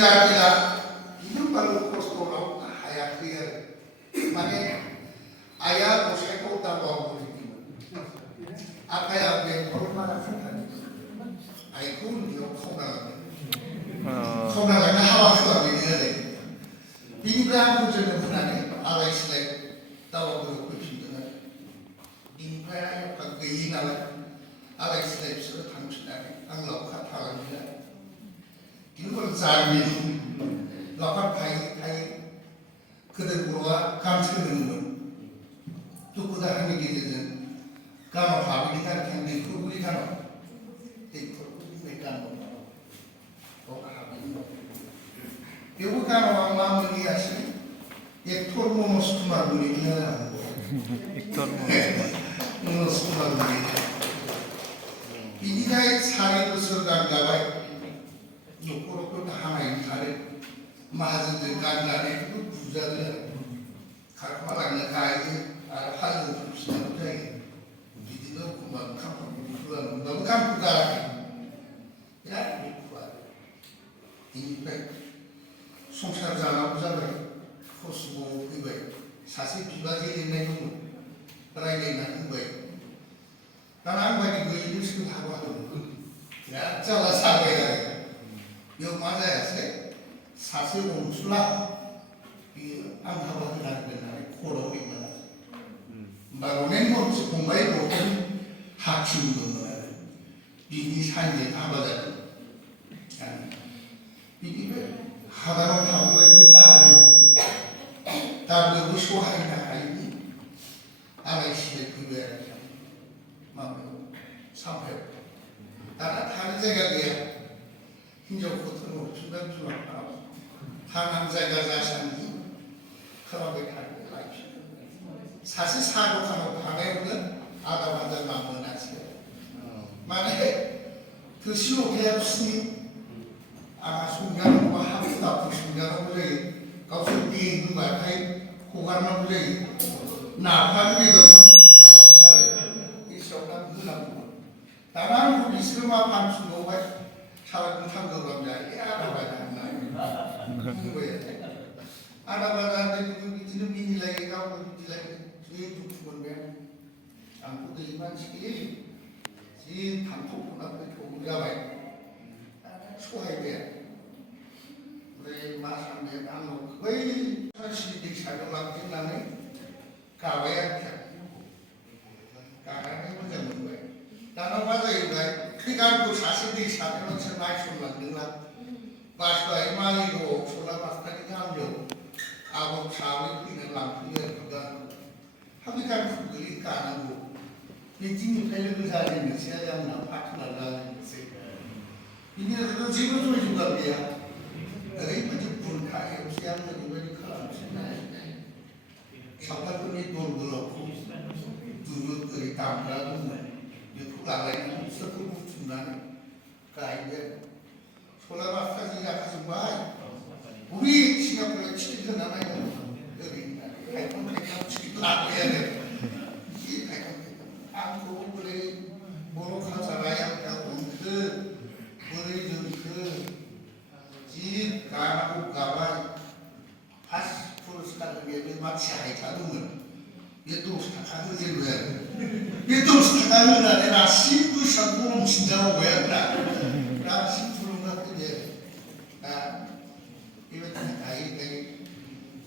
자기가 이런 말로 코스토로 하얗게 만에 아야 고생도 없다고 하고 아까야 왜 얼마나 생각하니 아이고 콩나가 하와서 되는 데 이니까 그저는 하나님 아라이스에 따라오고 그러시더라 인파야 그 이나라 아라이스에서 당신에게 안락하 타가지고 이걸 자기 라파 파이 그들과 감추는 건 또보다 하는 게 되는 가마 바비니까 경기 그분이 가마 대포를 가마 요거 가마 마무리 하시니 예 토르모노스투마 무리냐 토르모노스투마 무리 이니가의 사례로서 간가봐요 요거로 또 하나의 사례 맞은 간간에 그 부자들 갖고 나가는 가이드 하는 부시는 거지 우리도 그만 깜빡 그러는 너무 깜빡하라 야 이거 이니까 송사자가 부자들 코스모 그거 사실 비바지 있는 거 라이게 있는 거 나는 아무리 그 일을 시키고 하고 하던 야 잘라 사고야 요 맞아야 돼 사실 옹출라 이 안하고 하는 게 코로 있는 바로는 뭐지 공부해 보면 학심도 뭐야 이미 산에 가봐야 이게 하다가 타고 있는 딸을 소화하는 아이니 아이씨의 그거야 마음으로 삼패 따라 다른 생각이야 힘적부터 중간중간 하남자가 자산이 그렇게 가고 사실 사고하고 방해는 아담하다 만나지 만약에 그 시록에 없으니 아마 순간으로 하루다 순간으로 그래 가서 비행기 말하이 고관으로 그래 나파는 도 한번 있었다 그러고 다만 우리 스마 반수로 사람 탐구로 이제 알아봐야 한다 그거야 알아봐야는데 이놈 미니라이가 미니라이 제일 좋은 건데 아무도 이만 시기 제일 단톡보다 좋은 자와이 소화해야 돼 우리 마상에 나무 거의 사실이 사용하고 끝나네 가와야 돼 가라는 거는 거야 나는 맞아 이거 그가고 사실이 사용하면서 말씀 만든다 마스터 이마이고 소라 마스터니 감요 아고 사위 있는 람피가 하비간 그들이 가는고 이진이 펠르그 자리는 세상나 파트너라는 것이 이게도 지금 좀 중간이야 에이 뭐지 분카에 없이하는 이거니 칼람시네 사파분이 돈 벌었고 두루들이 담라고 이거 가라이 서로 붙는다는 가이드 소라마스터지가 가서 봐 우리 싱가포르에 7년 남아요. 여기 백컴팩터 치기도 하고 해야 돼. 이 백컴팩터 안고 그래 모로카 자라야 하고 그 머리 좀그집 가고 가봐 파스포르스가 그게 마치 아이가는 얘도 스타카드 제로야. 얘도 스타카드 나내가 신부 샤고는 진짜로 뭐야 나 신부는 같은데 나 이거 아이들이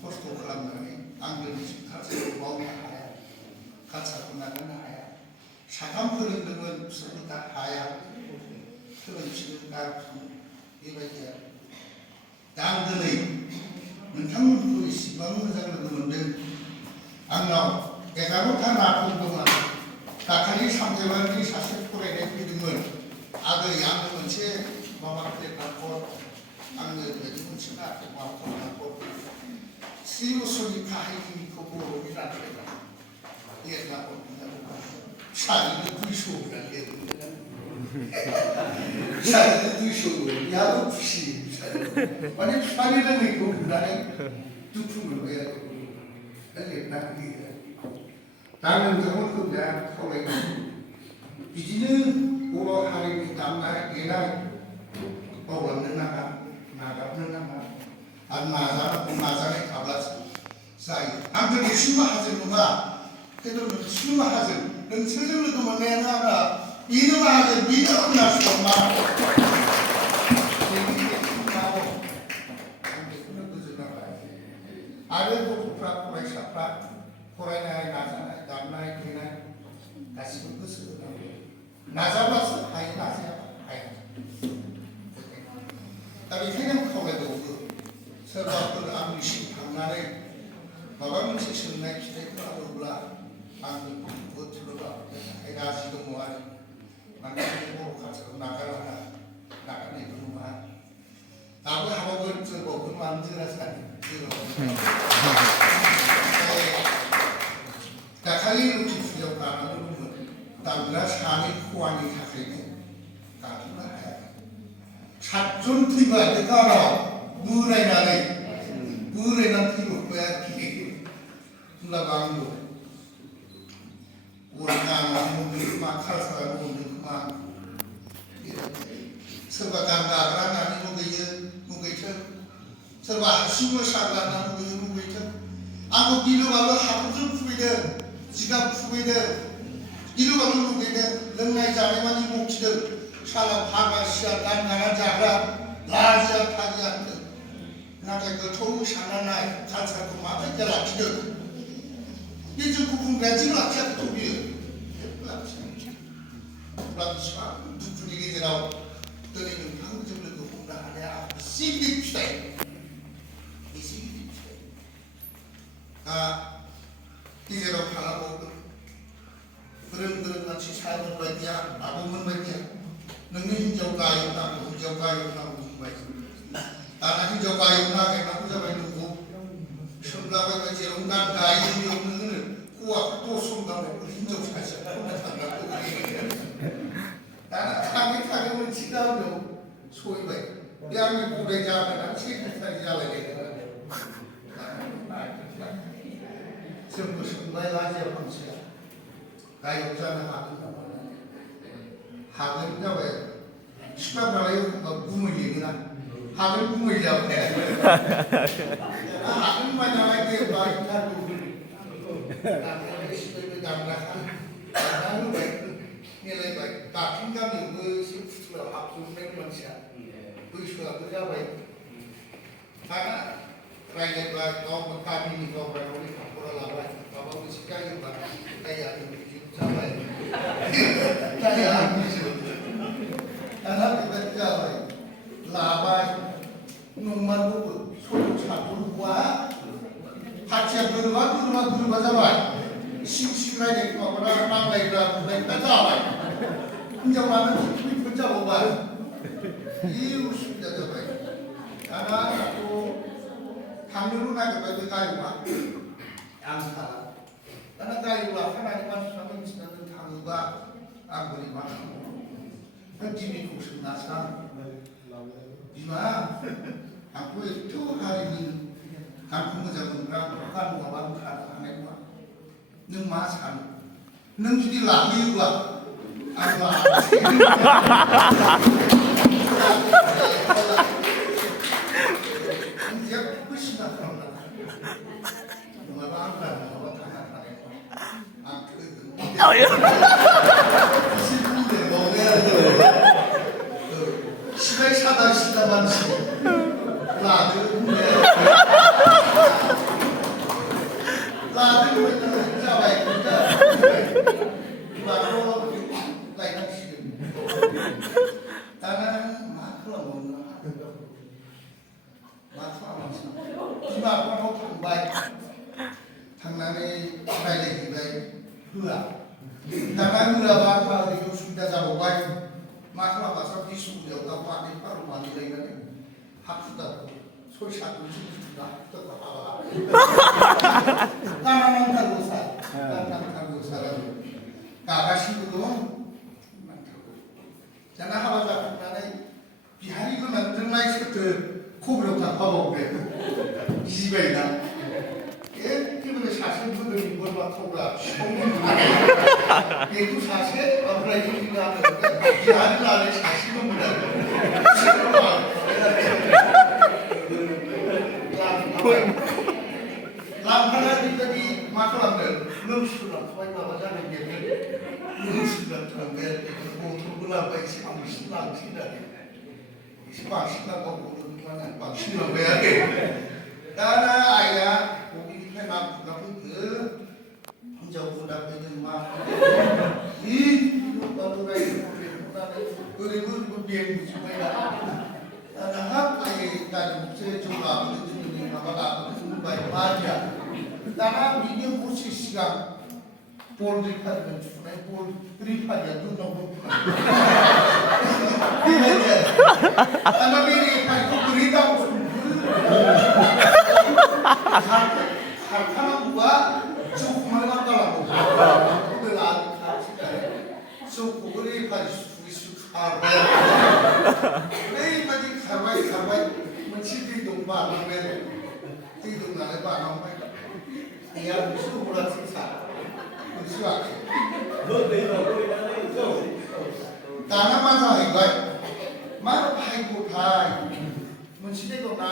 포스트 클럽만이 안경이 같이 먹어야 해요. 같이 나가는 하야. 사람 그런 건 서로 다 하야. 그런 지금 다 이거지. 당근의 문탕 그 시방 장르도 뭔데 안 나오. 내가 다 나쁜 동안 다카리 3개월이 40%에 믿음을 아들 양은 제 마마한테 갖고 안을 해주면 지나 고맙고 시우소리 가해기 그거 이라는 거야. 이게 나고 사이는 두쇼가 사이는 두쇼 야도 부시 만약 사이는 이거 그다음에 두품을 해야 돼. 그게 나기 나는 그런 거야. 소리 이제는 오로 하림이 담나 얘나 나가는 단 나자에 가봤어. 자이 암들이 수마하지 누가 그래도 수마하지 넌 세상에도 뭐 내놔라 이놈하지 믿음 나서 엄마 얘기게 수마하고 아래도 부프라 포라이샤프라 포라이나이 나자나이 남나이 그나이 가시고 끝을 나자봤어 하이 나자야 하이 tapi 생각하고도 그 서로들 아무리 방난에 마감을 시키는 기대가 올라 아무 뭐 들어가 해가지고 뭐하니 만나고 같이 나가라 나가네 그놈아 나도 하고 저거 그 만들어서 다 칼리로 기술력 가는 부분 남자 삶이 호환이 가지고 가지고 사촌 티가 되가라 물에 나네 물에 난 티고 뭐야 기 나방도 우리가 몸을 막 살살 몸을 막 서가 간다라 나니 무게처 서가 숨을 살다나 무게처 아무 길로 가면 하루좀 후이들 지갑 후이들 길로 가면 무게들 런나이 자네만 이 목치들 사람 파가시야 단가나 자라 라지야 타지야 나한테 그 좋은 샤나나이 간사고 마음에 결합치들 이제 부분 가지는 않지 도비에 라지마 분위기들하고 떠내는 방점을 그 공부 안에 시기입시다 이 시기입시다 이제로 하나고 그런 같이 살는 거야 아범은 거야 너는 hinjau namu tanah hinjau kayu nak namu sampai nunggu sebelah kecil ungkan kayu yang nunggu kuat tosung kamu hinjau saja tanah kami mencita lo soy baik yang ibu dah jalan nanti kita jalan lagi sembuh lagi apa sih kayu jangan 학은 왜 시간별로 부모님이나 학은 부모이라고 해. 학은만 나와야 말 타고 나는 시대를 나는 왜 이래 봐. 다 인간이 그 시스템을 합수된 것이야. 그 시가 그자 봐. 하나 라이트 봐. 또 카빈이 또 봐. 우리 갖고 나와. 봐봐 그 시간이 봐. 내가 잡아야 anak kita labai nomor itu suatu satu dua hati berubah zaman sih lagi kalau orang lagi kita zaman zaman itu kita ubah ini sudah terbaik karena aku hamil nak kita kayu angsa karena kayu karena ini manusia sedang tangga aku di mana Jadi khusus nasa, di mana aku itu hari ini kampung jalan berang bukan wabang anak gua, neng masan, neng jadi lagi gua, apa? Dia khusus nasa, wabang kan wabang anak gua, 시간이 사다 나도 잡아야 된다. 바로 나이가 지금 나는 마크로 먹는 마크로 이마크로 당바이 당나니 바이레기 바이 흐아 당나니 흐아 바이 이거 수다 잡아봐이 마크로 가서 비수고 여기다 빠니 바로 많이 되면 합수다 소리 샤도 주다 또 봐봐 나만 타고 살아요 가가시고도 많다고 자나 하바자 나는 비하리도 만든 마이스트 코브로 다 봐보게 이 집에 있나 예 그러면 사실 분들이 뭘 맡아보라 얘도 사실 어플라이팅이나 비하리 안에 사실은 뭐라고 लांफाना बेबायदि मा खालामदों नों सोलाबबाय माबा जानाय गेलेदों नों सोलाबथांबाय गथ'बो लांबाय एसे बांसिन लांसै होननानै एसे बांसिन लांबावगौ बांसिन लांबाय आरो दाना आइया बबेनिफ्राय ना गुरना फैखो हिनजाव गुरना फैदों मा ओरैबो बेंजोब्बाय दाना हाब आइ गारिखौसो जौ लाबोदों जोंनि माबा लाबोदों होनबाय मानिया दाना बिनि हरसे सिगां बल रिफारिजों सुनाय बल रिफारिया जोंनाव दाना बे रिफारिखौ बोरै खारखानांगौबा जौखौनो मा गालांगौ जौखौबो रिफारि सुइसु खारबाय ओरैबायदि खारबाय मोनसे दै दं बारलांबाय आरो दै दं नालाय बारलांबाय दैया बिसोर हरासै सार होसोआखै दाना मा जाहैबाय मा भाग्यथाय मोनसे जायगायाव ना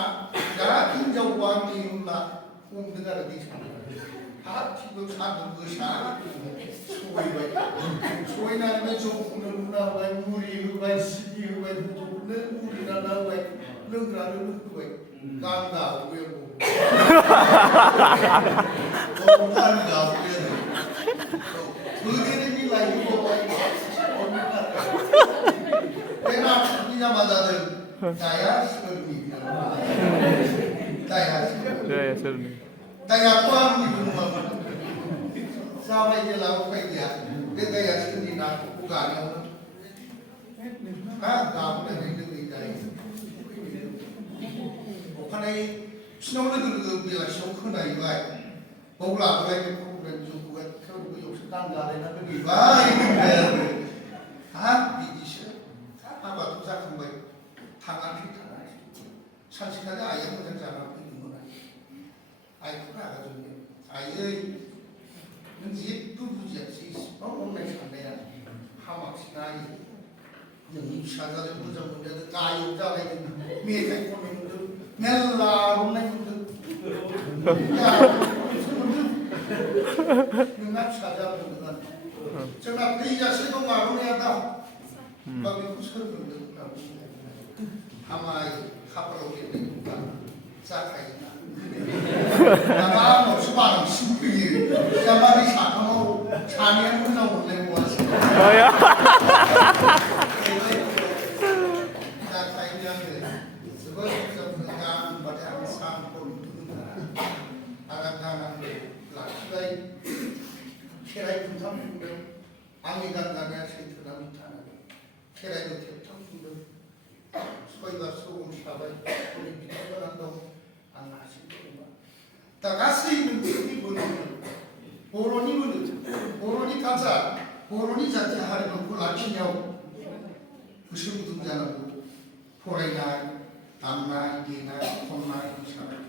बिराद हिनजावआ आंनि होनब्ला हमदों आरो दै सारनाय हाब थिबो सान्दुं गोसा सहैनानै बे जौखौनो लुना होबाय मुरि होबाय सिनि होबाय जौखौनो मुरि रानना होबाय लोंग्रानो लोंहोबाय गान गाबोबाय गान गाबोबाय ओरैनो लायहोबाय बे नाटकनि जामा जादों दाया सोरनि दाया सोरनि दायाथ' आंनिबो नङामोन जाबाय जेला उफाय गैया बे दाया सोरनि नाटकखौ गानायावनो गाबोनानै लोङै जायो अखानायै बिसिनाव लोगो लोगो बेलासियाव खोनाहैबाय बाव लाबोबाय बे प्रग्राम जौखौहाय बैयावसो गान गालायना लोंहैबाय होनबाय आरो हाब बिदिसो हाबाथ' जाखांबाय थाङाखै सानसेखालि आइया मोजां जानानै फैदोंमोन आइखौ रागा जोंनो आइयै नों जेबो बुजियासै इसिबां अननाय साननाया हामाखैना आइ नोंनि फिसाजोआलाय मोजां मोनजादों गायक जालायदों मेथाइ खननाय मोनदों मेरला आर'नाइ मोनदों नोंना फिसाजोआ मोनदों आरो जोंना थैजासे दं आर'नाइया दा होमबा बेखौ सोर मोनदों हामाय खाफालाव लिरनाय जाखायोना दाना आंनावसो बांसिन फैयो जाबा बे साथामाव सानैयानो मोजां मोनलायबावासो जाखायो आङो जोबोद मोजां मोनो गान होनबाथाय आं सानखौ आरो गानांगौ लाखिबाय खेराइ खुंथाम खुंदों आंनि गान गानाया सैथोनानै थानांगौ खेराइबो खेबथाम खुंदों सयबारसो मोसाबाय बिथांमोना दं आं हारसिं दंबा दा गासैबो बर'नि कालचार बर'नि जाथि हारिमुखौ लाखिनायाव गोसो गुदुं जानांगौ फरायनाय दामनाय देनाय खननाय मोसानाय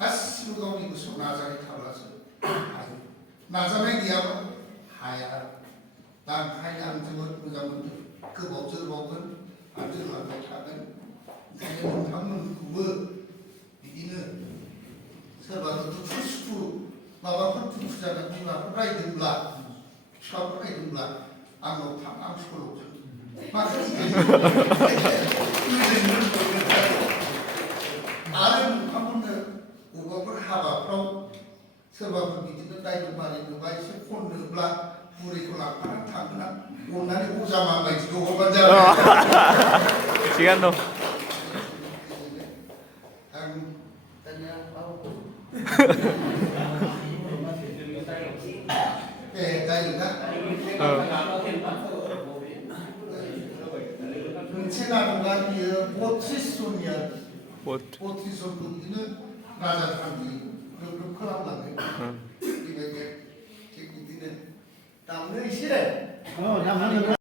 गासिबो गावनि गोसोआव नाजानाय थाब्लासो हायो नाजानाय गैयाबा हाया दा ओंखायनो आं जोबोद मोजां मोनदों गोबाव जोरबावगोन आरो जोरलांबाय थागोन ओंखायनो नोंथांमोनखौबो बिदिनो सोरबाफोर दुखु सुखु माबाफोर दुखु जादों बिमाफोर रायदोंब्ला बिफाफोर रायदोंब्ला आंनाव थां आं सल'जों माखासे आरो नोंथांमोननो बबेबाफोर हाबाफ्राव सोरबाफोर बिदिनो दायलग मारिनोबा एसे खननोब्ला बुरैखौ लांफानानै थांगोन आं अननानै अजामा बायदि दहरबानो जाबाय थिगानो दं आं दानिया दायलगा मोनसे नाटकआ बियो 32 जननिया 32 जनखौ बिदिनो राजा थांखि ग्रोब ग्रोब खालामलाङो बेबायदि थिग बिदिनो दामनो एसे